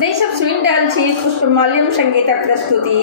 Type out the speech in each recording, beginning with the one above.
नहीं सब सुन डाल छी पुष्पमाल्यम संगीत प्रस्तुति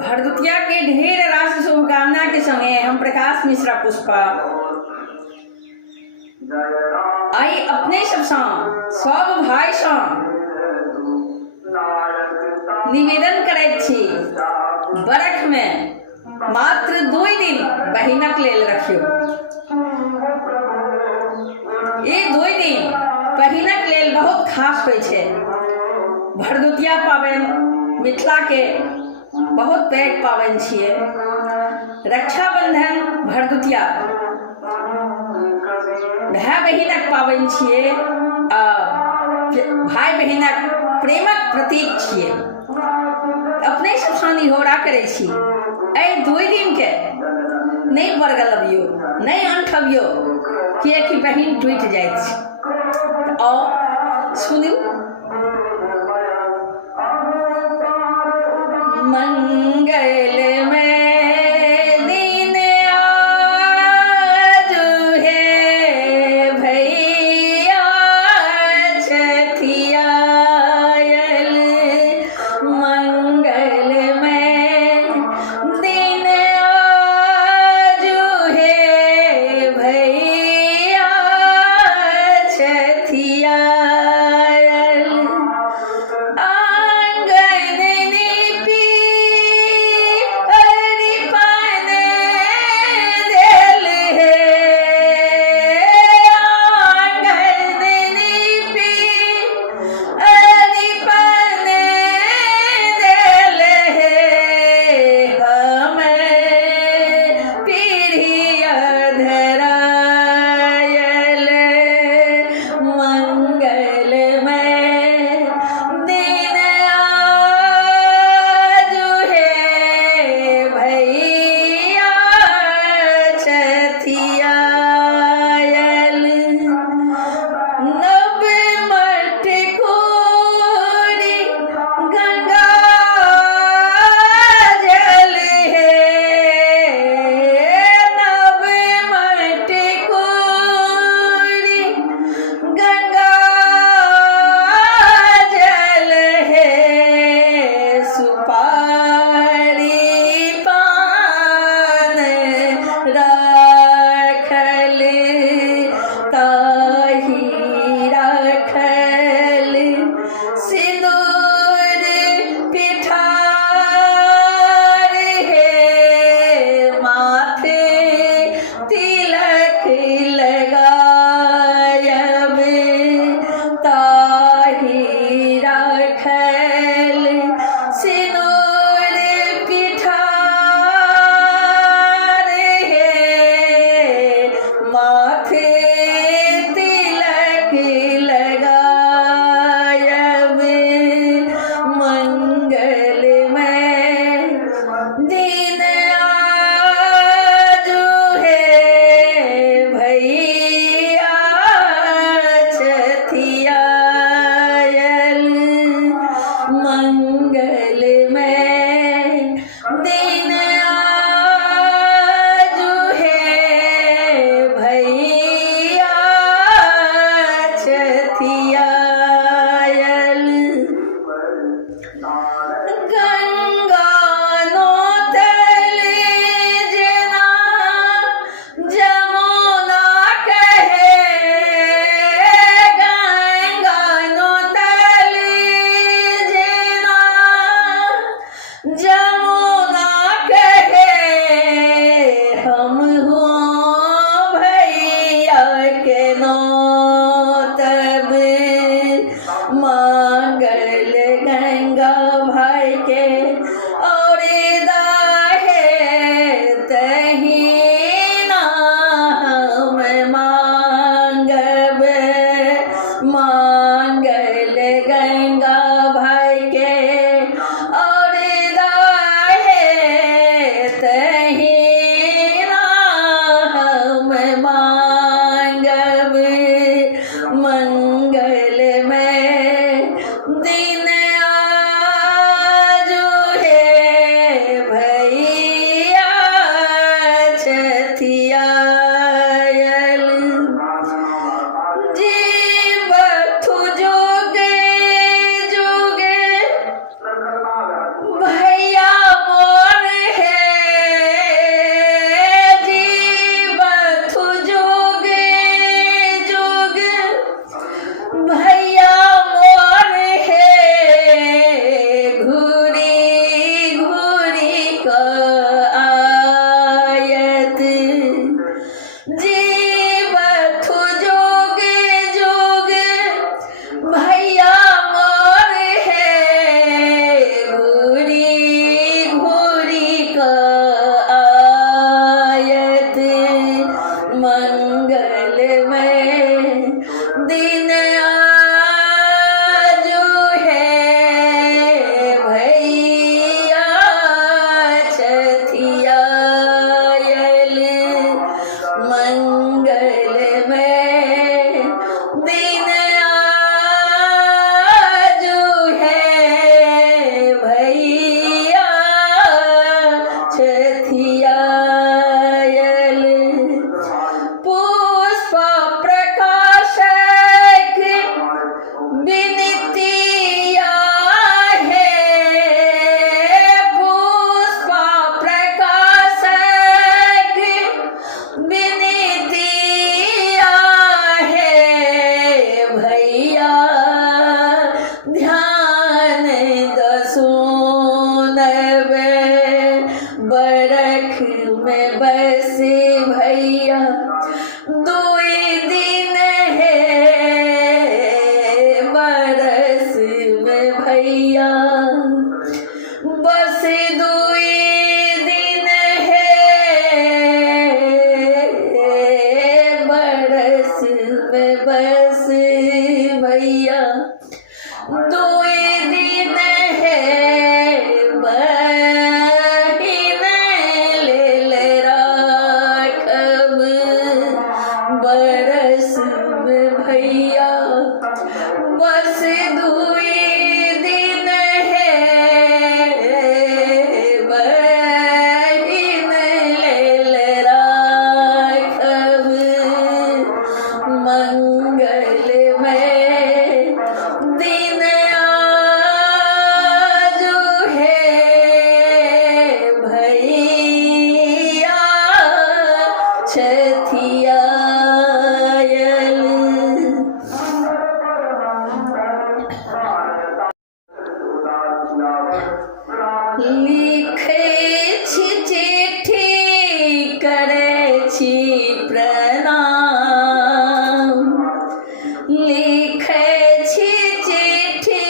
भरदुतिया के ढेर राशि शुभकामना के संगे हम प्रकाश मिश्रा पुष्पा आई अपने सब भाई सँ निवेदन करैत छी बरख में मात्र 2 दिन बहिनक लेल रखियो। ये 2 दिन बहिनक लेल बहुत खास होय छै। भरदुतिया पाबनि मिथिला के बहुत पैघ पाबनि छियै। रक्षाबंधन भरदुतिया भाई बहिनक पाबनि छियै आ भाई बहिनक प्रेमक प्रतीक छियै। अपने सब सानी होरा करै छी एहि 2 दिन के नहीं बरगलबियो नहीं अंठबियो किएकि बहिन टूटि जाइत छै। और सुनियो मंगल में दिन आज है भैया छठिया मंगल में दिन आज है भैया छठिया थिया। मंगल में दिन आजू है भैया छठियायल पुष्प प्रकाशक विनतिया है पुष्प प्रकाशक विनतिया है भैया ध्यान दसोनबे बरख में बसे भैया दुई दिन है बरस में भैया बस दुई दिन है बरस में बस भैया दुई दिन है बहिन ले राखब बरस में भैया बस दुई दिन है बहिन ले राखब मंगल में दिन आजू है भैया छठियायल लिखे छी चिट्ठी करे छी प्रणाम लिखे छी चिट्ठी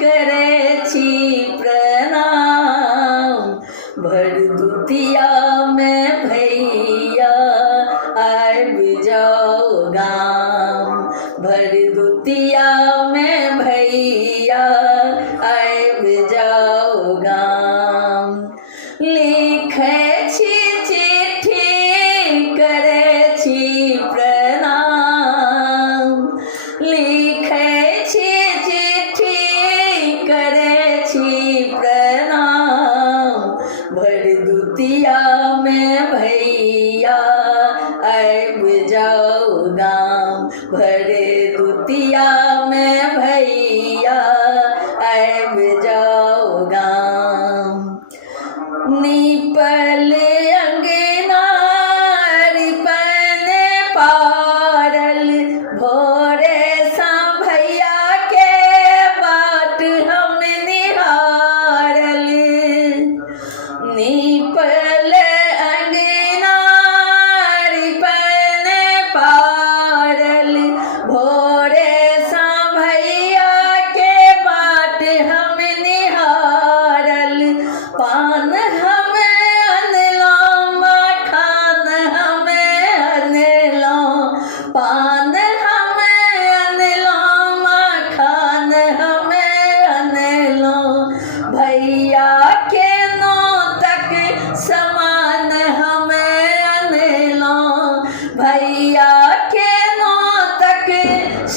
करे छी प्रणाम भरदुतिया में भैया आबि जाओ गाम भरदुतिया में भैया आबि जाओ गाम लिखे छी चिट्ठी करे छी प्रणाम लिखे छी चिट्ठी करे छी प्रणाम भरदुतिया में भैया आबि जाओ गाम भरदुतिया में भैया आबि जाओ गाम नीपल अंगना रिपन पारल भोरे सा भैया के बाट हम निहारल नीपल अंगना रिपन पारल भोरे सा भैया के बाट हम निहारल पान हम अनलों मखान हम अनलों पान हम अनलों मखान हम अनलों भैया के नो तक समान हम अनलों भैया के नो तक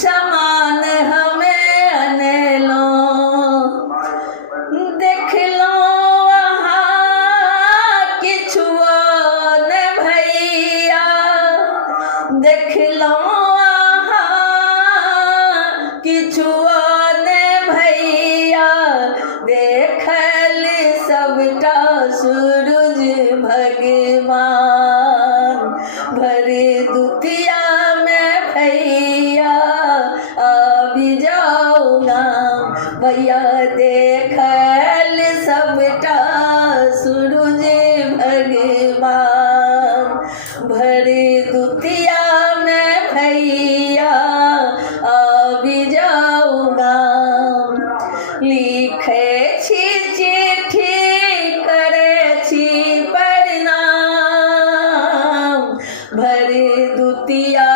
समान हम अनलों देख लो वहाँ किछुओ न भैया देख लो वहाँ किछुओ न भैया देखल सबटा सूरज भगवान भरदुतिया में भैया आबि जाओ गाम भैया देखल सबटा सूरज भगवान भरदुतिया में भैया आबि जाओ गाम लिखे छी चिट्ठी करे छी प्रणाम भरदुतिया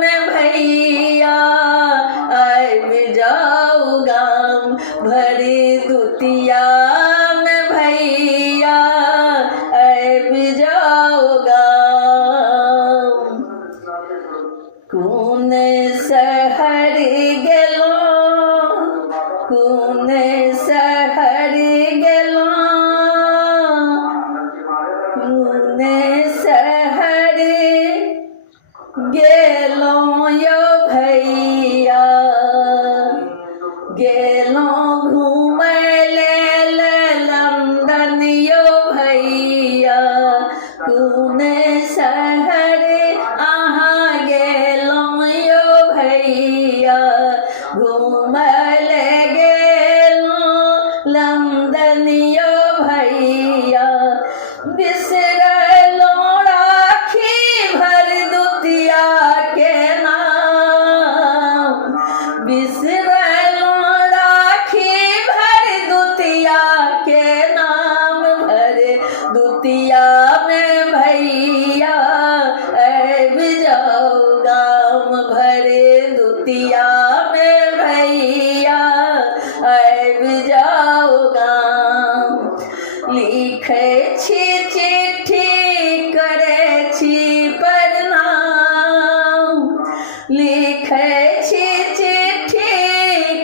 में भैया आबि जाओ गाम भरदुतिया में भैया आबि जाओ गाम कौन शहर गेलो, कौन शहर गेलो, कौन शहर गेलो यो भैया, गेलो घूमय ले लंदन यो भैया, कौन शहर अहाँ गेलो यो भैया, घूमय ले गेलो लंदन यो भैया, बिसरलो राखी भरदुतिया के नाम, बिसरलो राखी भरदुतिया के नाम, भरदुतिया में भैया ऐब जाओ गाम, भरदुतिया में भैया ऐब जाओ गाम, लिखै छी चिट्ठी करै छी प्रणाम, लिखै छी चिट्ठी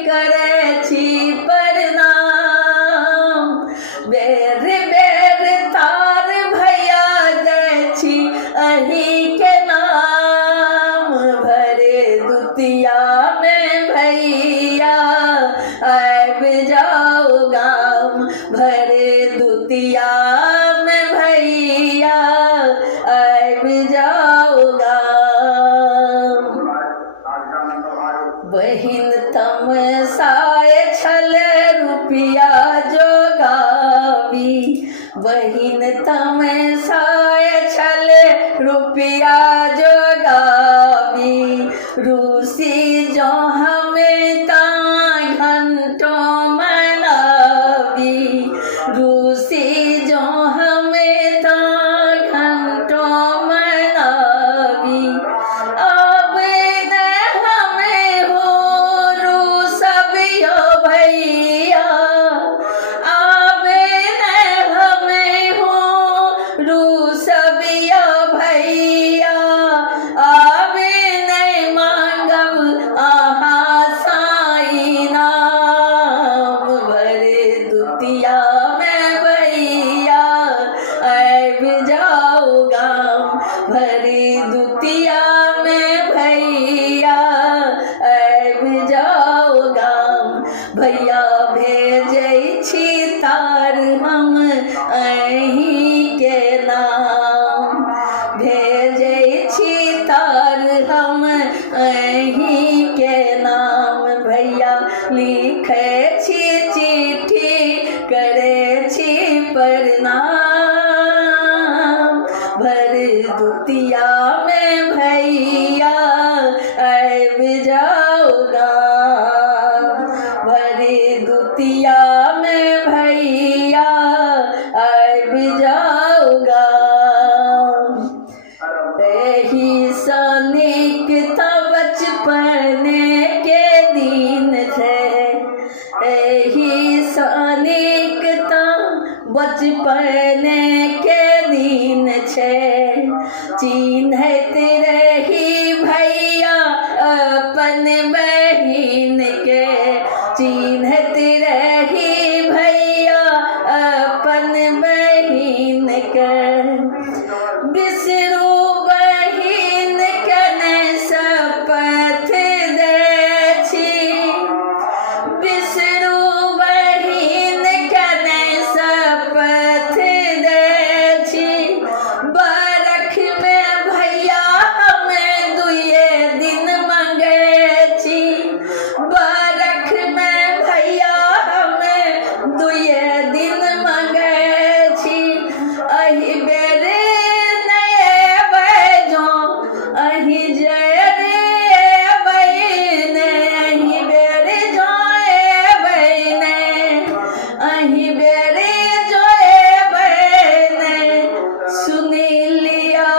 करै छी प्रणाम, बेर बेर तार भैया दै छी अहीं के नाम, भरदुतिया में भैया ऐब जाओ गाम, भरदुतिया में भैया ऐब जाओ गाम, बहिन तमसाए छल रुपया जोगावी, बहिन तमसाए छल रुपया जोगावी, रूसी जो हमें तां घंटों मनावी, रूसी जो हमें तां घंटों मनावी, अब न हमें हो रूसब यो भैया, अब न हमें हो रूसब यो भैया, अब नहीं मांगब अहाँ साई नाम, भरदुतिया में भैया ऐब जाओ गाम, भरदुतिया में भैया ऐब जाओ गाम, भैया भेजै छी तार हम अहीं के नाम, भेजै छी तार हम अहीं के नाम, भैया लिखै छी चिट्ठी करै छी प्रणाम, भरदुतिया में भैया ऐब जाओ गाम, भरदुतिया में भैया ऐब जाओ गाम, एही सनिक त बचपन के दिन थे, एही सनिक त बचपन के दिन छे, चिन्हैत रही भैया अपन बहिन के, चिन्हैत रही भैया अपन बहिन के, बिसरू बहिन के नै शपथ दै छी, बिसरू बहिन के नै शपथ दै छी, बरख में भैया हमें दुए दिन मंगै छी, बरख में भैया हमें दुए दिन मंगै छी, अही बेर नहीं एबै जो अही जर एबै नहीं, अही बेर जो एबै नहीं, अही बेर जो एबै नहीं, सुनी लिया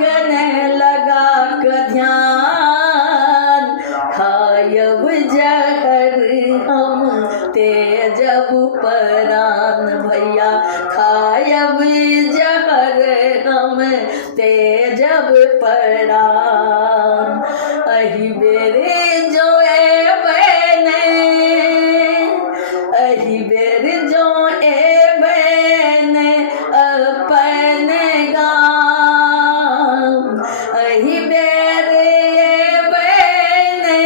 कने लगा के ध्यान, खायब जहर हम तेजब परान, भैया खायब जहर हम तेजब परान, अहि बेरे जो ए बने अहि बेर जो ए बने अपन गाम अहि बेर ए बने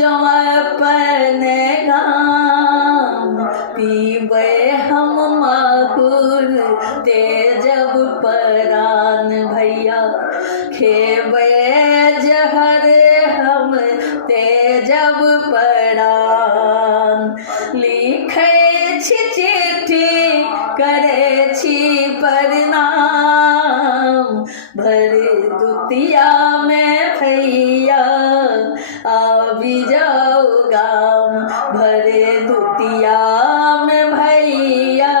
जो अपन गाम पीबे हम माहुर ते जब परान भैया खेबे जहर हम ते जब परान लिखै छी चिट्ठी करे छी प्रणाम भर दुतिया में भैया आबि जाओ गाम भरे दुतिया में भैया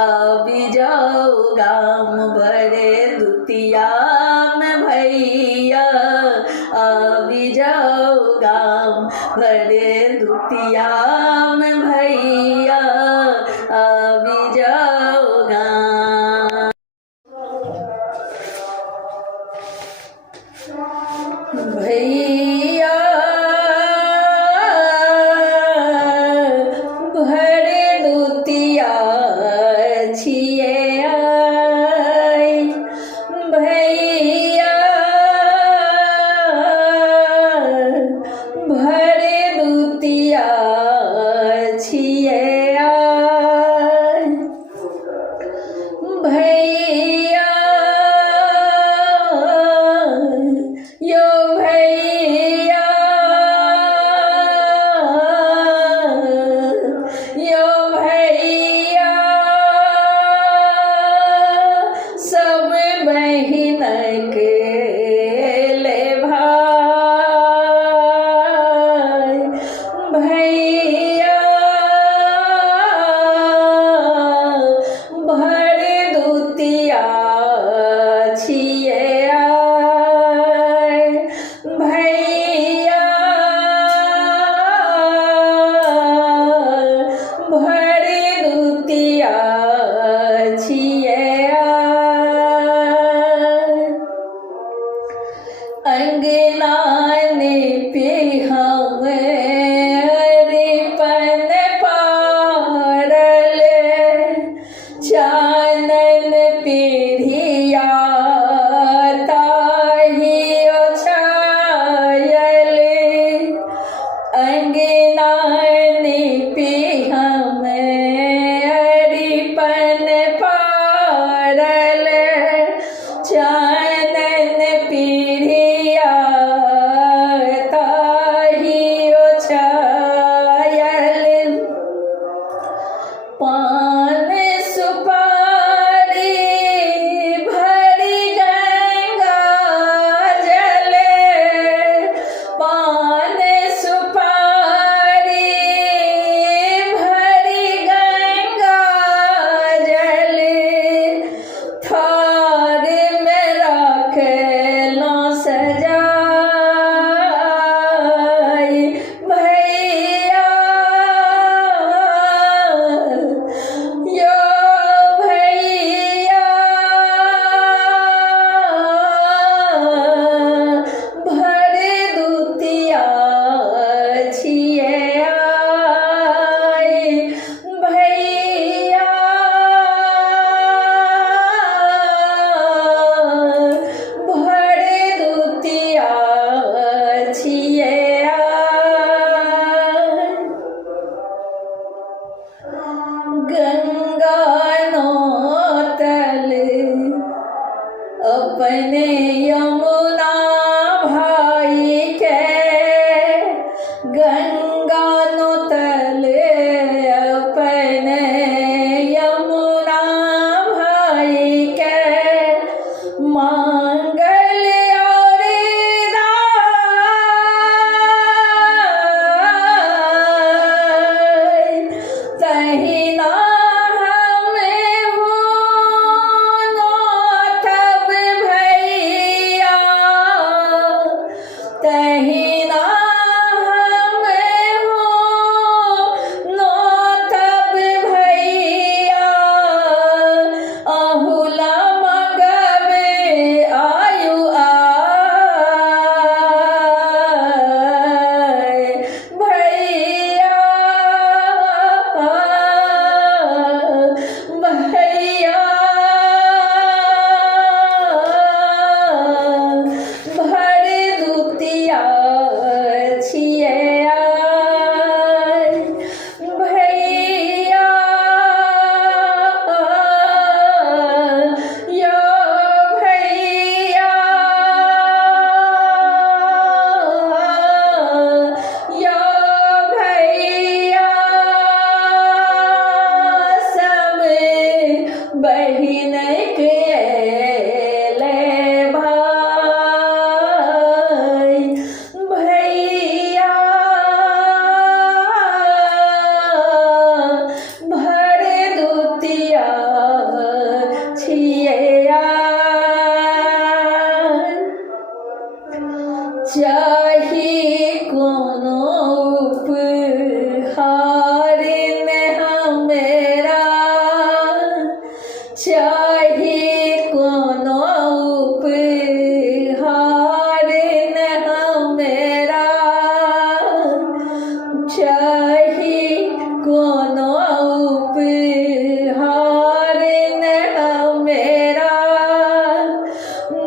आबि जाओ गाम भरे दुतिया में भैया आबि जाओ गाम भरे दुतिया में भैया आबि जाओ गाम भैया भरे दुतिया छिए आई भैया भरे दुतिया छिए आई भैया यो भैया यो भैया सब बहिन के ले भाई भैया भर दुतिया छिए आई भैया भर दुतिया छिए आई अंगना ने पे हम रिपन पारले चानन पीढ़िया ताही ओछायले अंगना ने पे हम रिपन पारले चानन पीढ़िया ताही ओछायले पान सुपारी भरी गंगा जले पान सुपारी भरी गंगा जले थार में रखलो सजाई भैया यो भैया भर दुतिया छिए आई भैया भर दुतिया छिए आई गंगा नौतल अपने यमुना भाई के गंगा नौतल अपने यमुना भाई के मांगल और दाई तहिना हमें हो नौतब भैया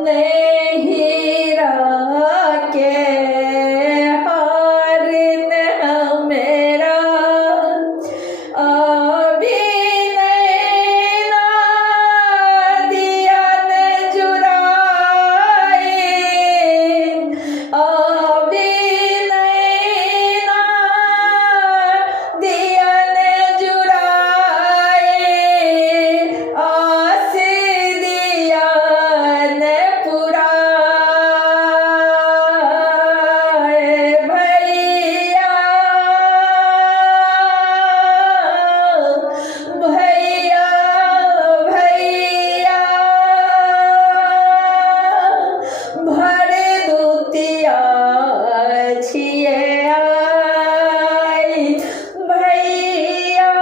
हीरा के हार ने मेरा अभी नैना दिया ने जुराए, अभी नैना दिया ने जुराए, आस दिया ने पुराए। भैया भैया भैया भर दुतिया छिए आई, भैया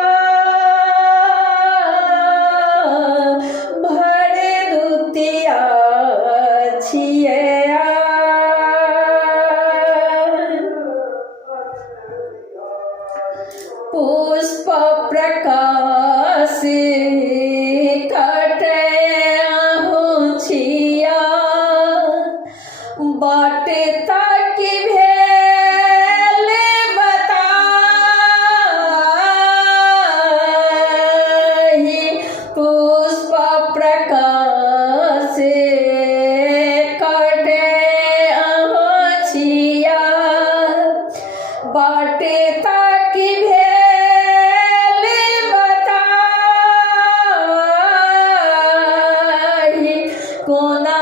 भर दुतिया छिए आई। पुष्प प्रकाश कटे छिया, बाट तक भेल बताही, पुष्प प्रकाश कटे छिया, बाट तक भेल बताही, कोना